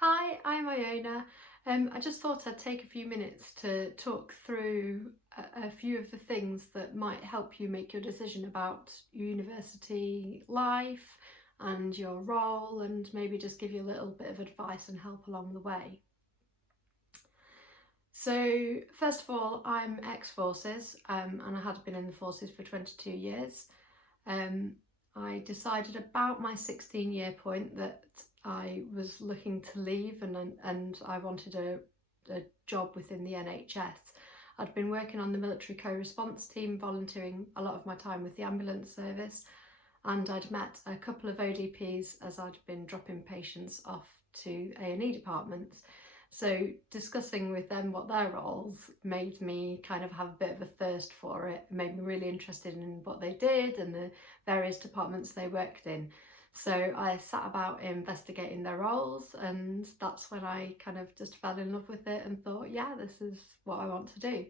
Hi, I'm Iona. I just thought I'd take a few minutes to talk through a few of the things that might help you make your decision about your university life and your role, and maybe just give you a little bit of advice and help along the way. So, first of all, I'm ex-forces and I had been in the forces for 22 years. Um, I decided about my 16-year point that I was looking to leave and I wanted a job within the NHS. I'd been working on the military co-response team, volunteering a lot of my time with the ambulance service, and I'd met a couple of ODPs as I'd been dropping patients off to A&E departments. So discussing with them what their roles made me kind of have a bit of a thirst for it. It made me really interested in what they did and the various departments they worked in. So I sat about investigating their roles, and that's when I kind of just fell in love with it and thought, yeah, this is what I want to do.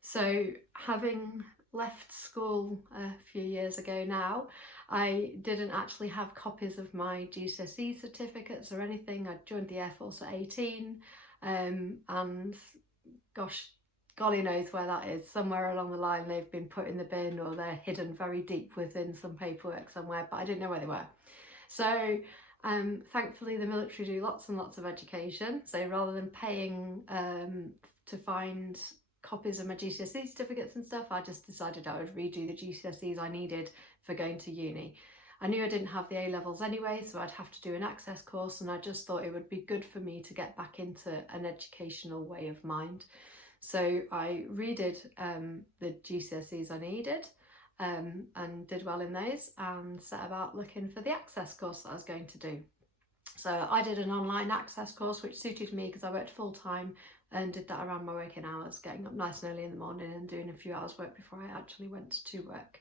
So having left school a few years ago now, I didn't actually have copies of my GCSE certificates or anything. I joined the Air Force at 18 and gosh, golly knows where that is. Somewhere along the line they've been put in the bin or they're hidden very deep within some paperwork somewhere, but I didn't know where they were. So thankfully the military do lots and lots of education. So rather than paying to find copies of my GCSE certificates and stuff, I just decided I would redo the GCSEs I needed for going to uni. I knew I didn't have the A-levels anyway, so I'd have to do an access course, and I just thought it would be good for me to get back into an educational way of mind. So I redid the GCSEs I needed and did well in those, and set about looking for the access course that I was going to do. So I did an online access course which suited me because I worked full time and did that around my working hours, getting up nice and early in the morning and doing a few hours work before I actually went to work.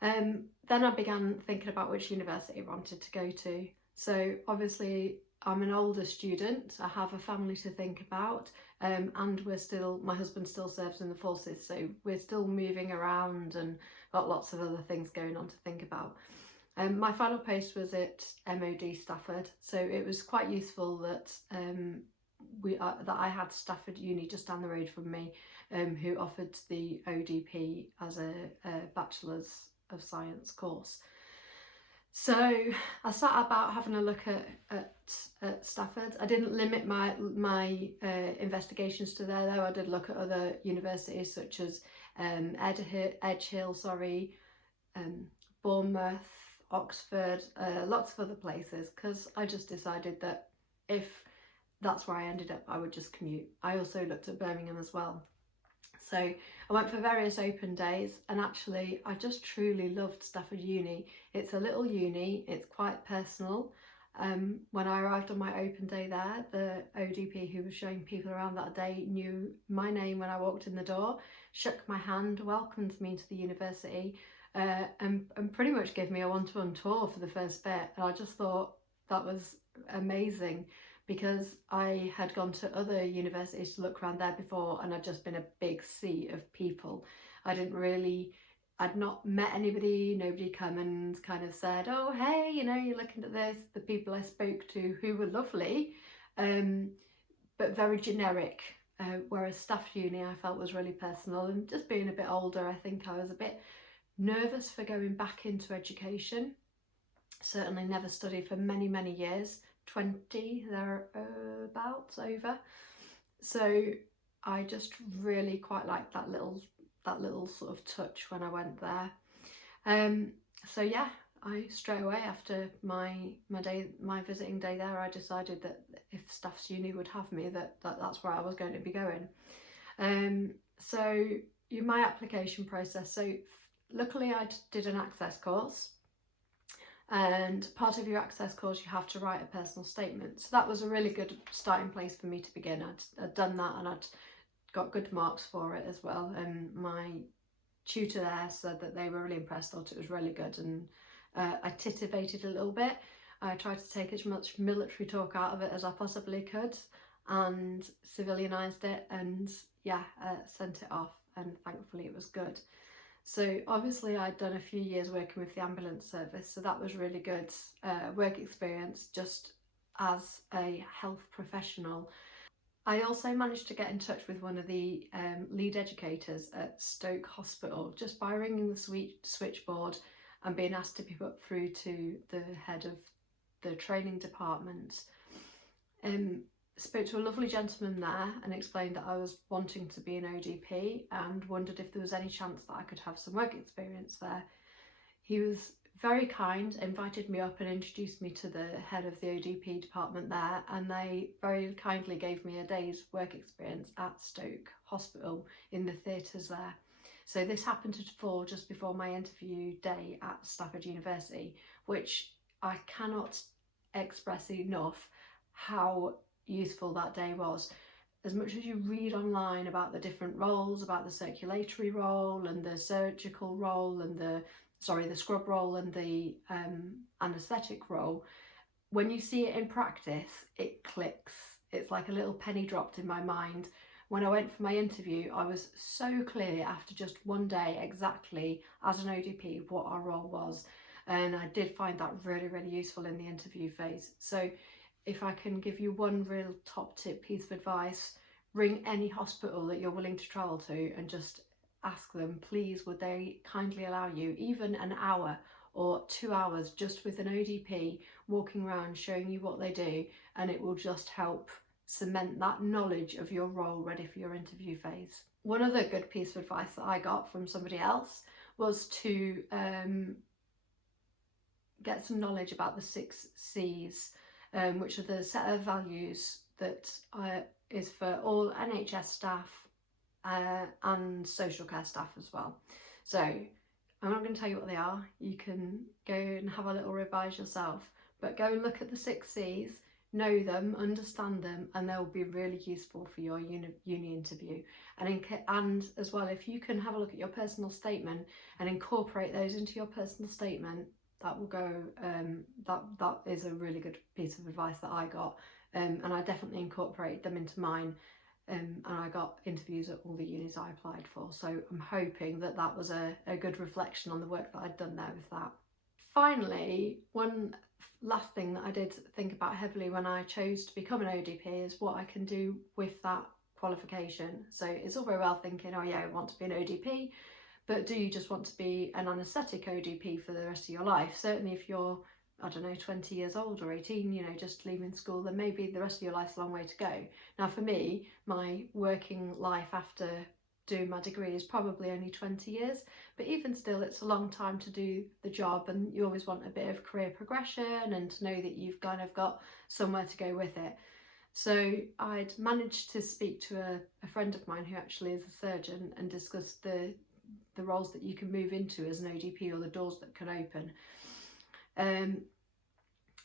Then I began thinking about which university I wanted to go to. So obviously I'm an older student, I have a family to think about, and my husband still serves in the forces, so we're still moving around and got lots of other things going on to think about. My final post was at MOD Stafford, so it was quite useful that that I had Stafford Uni just down the road from me, who offered the ODP as a Bachelor's of Science course. So I sat about having a look at Stafford. I didn't limit my investigations to there though. I did look at other universities such as Edge Hill, Bournemouth, Oxford, lots of other places, because I just decided that if that's where I ended up, I would just commute. I also looked at Birmingham as well. So I went for various open days, and actually I just truly loved Stafford Uni. It's a little uni, it's quite personal. When I arrived on my open day there, the ODP who was showing people around that day knew my name when I walked in the door, shook my hand, welcomed me to the university, and pretty much gave me a one-to-one tour for the first bit. And I just thought that was amazing, because I had gone to other universities to look around there before and I'd just been a big sea of people. I'd not met anybody, nobody come and kind of said, oh hey, you're looking at this. The people I spoke to, who were lovely, but very generic, whereas Stafford Uni I felt was really personal. And just being a bit older, I think I was a bit nervous for going back into education. Certainly never studied for many years, 20 thereabouts over. So I just really quite liked that little sort of touch when I went there. So yeah, I straight away after my visiting day there, I decided that if Staff's Uni would have me, that's where I was going to be going. So my application process. So luckily I did an access course, and part of your access course you have to write a personal statement. So that was a really good starting place for me to begin. I'd done that and I'd got good marks for it as well, and my tutor there said that they were really impressed, thought it was really good, and I titivated a little bit. I tried to take as much military talk out of it as I possibly could and civilianised it, and yeah, sent it off, and thankfully it was good. So obviously I'd done a few years working with the ambulance service, so that was really good work experience, just as a health professional. I also managed to get in touch with one of the lead educators at Stoke Hospital just by ringing the switchboard and being asked to be put through to the head of the training department. Spoke to a lovely gentleman there and explained that I was wanting to be an ODP and wondered if there was any chance that I could have some work experience there. He was very kind, invited me up and introduced me to the head of the ODP department there, and they very kindly gave me a day's work experience at Stoke Hospital in the theatres there. So this happened to fall just before my interview day at Stafford University, which I cannot express enough how useful that day was. As much as you read online about the different roles, about the circulatory role and the surgical role and the scrub role and the anaesthetic role, when you see it in practice, it clicks. It's like a little penny dropped in my mind. When I went for my interview, I was so clear after just one day exactly as an ODP what our role was, and I did find that really, really useful in the interview phase. So if I can give you one real top tip piece of advice, ring any hospital that you're willing to travel to and just ask them, please, would they kindly allow you even an hour or 2 hours just with an ODP walking around showing you what they do, and it will just help cement that knowledge of your role ready for your interview phase. One other good piece of advice that I got from somebody else was to get some knowledge about the 6 C's, which are the set of values that is for all NHS staff and social care staff as well. So I'm not going to tell you what they are. You can go and have a little revise yourself, but go and look at the 6 C's, know them, understand them, and they'll be really useful for your uni interview. And as well, if you can have a look at your personal statement and incorporate those into your personal statement, that will go, that is a really good piece of advice that I got, and I definitely incorporate them into mine, and I got interviews at all the unis I applied for, so I'm hoping that that was a good reflection on the work that I'd done there with that. Finally, one last thing that I did think about heavily when I chose to become an ODP is what I can do with that qualification. So it's all very well thinking, oh yeah, I want to be an ODP, but do you just want to be an anaesthetic ODP for the rest of your life? Certainly if you're, I don't know, 20 years old or 18, you know, just leaving school, then maybe the rest of your life's a long way to go. Now for me, my working life after doing my degree is probably only 20 years, but even still it's a long time to do the job, and you always want a bit of career progression and to know that you've kind of got somewhere to go with it. So I'd managed to speak to a friend of mine who actually is a surgeon and discuss the roles that you can move into as an ODP, or the doors that can open.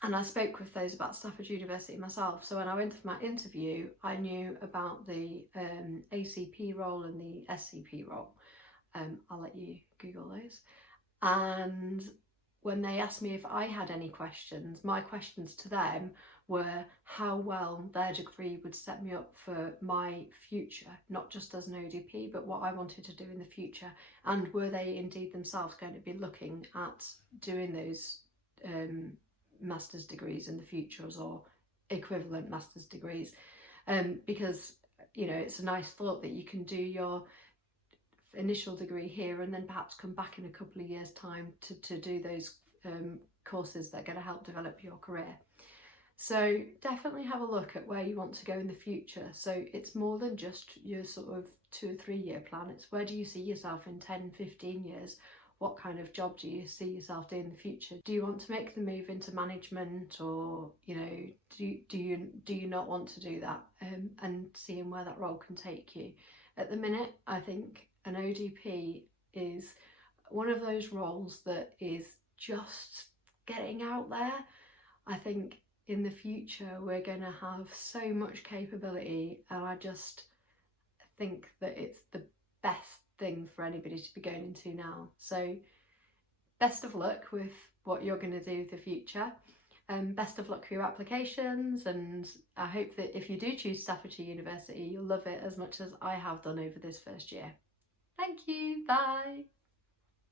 And I spoke with those about Stafford University myself. So when I went for my interview, I knew about the ACP role and the SCP role. I'll let you Google those. And when they asked me if I had any questions, my questions to them were how well their degree would set me up for my future, not just as an ODP, but what I wanted to do in the future. And were they indeed themselves going to be looking at doing those master's degrees in the future, or equivalent master's degrees, because, you know, it's a nice thought that you can do your initial degree here and then perhaps come back in a couple of years' time to do those courses that are going to help develop your career. So definitely have a look at where you want to go in the future. So it's more than just your sort of 2 or 3 year plan. It's where do you see yourself in 10, 15 years? What kind of job do you see yourself doing in the future? Do you want to make the move into management, or, you know, do you not want to do that, and seeing where that role can take you? At the minute, I think an ODP is one of those roles that is just getting out there. I think in the future we're going to have so much capability, and I just think that it's the best thing for anybody to be going into now. So best of luck with what you're going to do with the future, and best of luck for your applications, and I hope that if you do choose Staffordshire University, you'll love it as much as I have done over this first year. Thank you, bye.